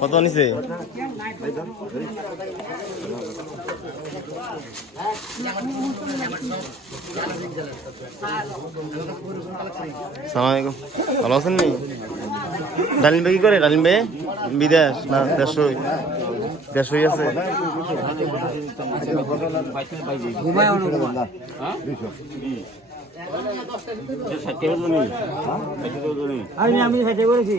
কত নিছে সালাম ভালো আছেন নি? ডালিম বে কি করে? ডালিম বে বিদেশ? না দেশই। দেশই আছে। আমি আমি হেঁটে করেছি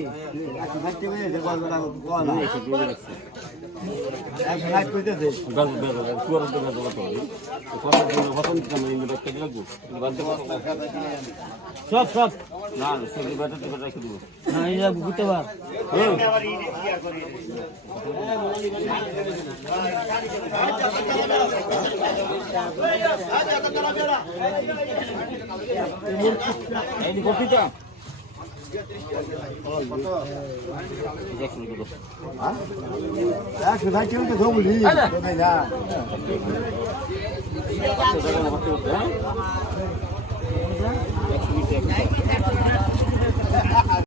সব সব। না সেগুলো বেটা টিকেট রেখে দিব। না এটা বুঝতে পার। একশো ষাট কিলো তো ধরবি না হ্যাঁ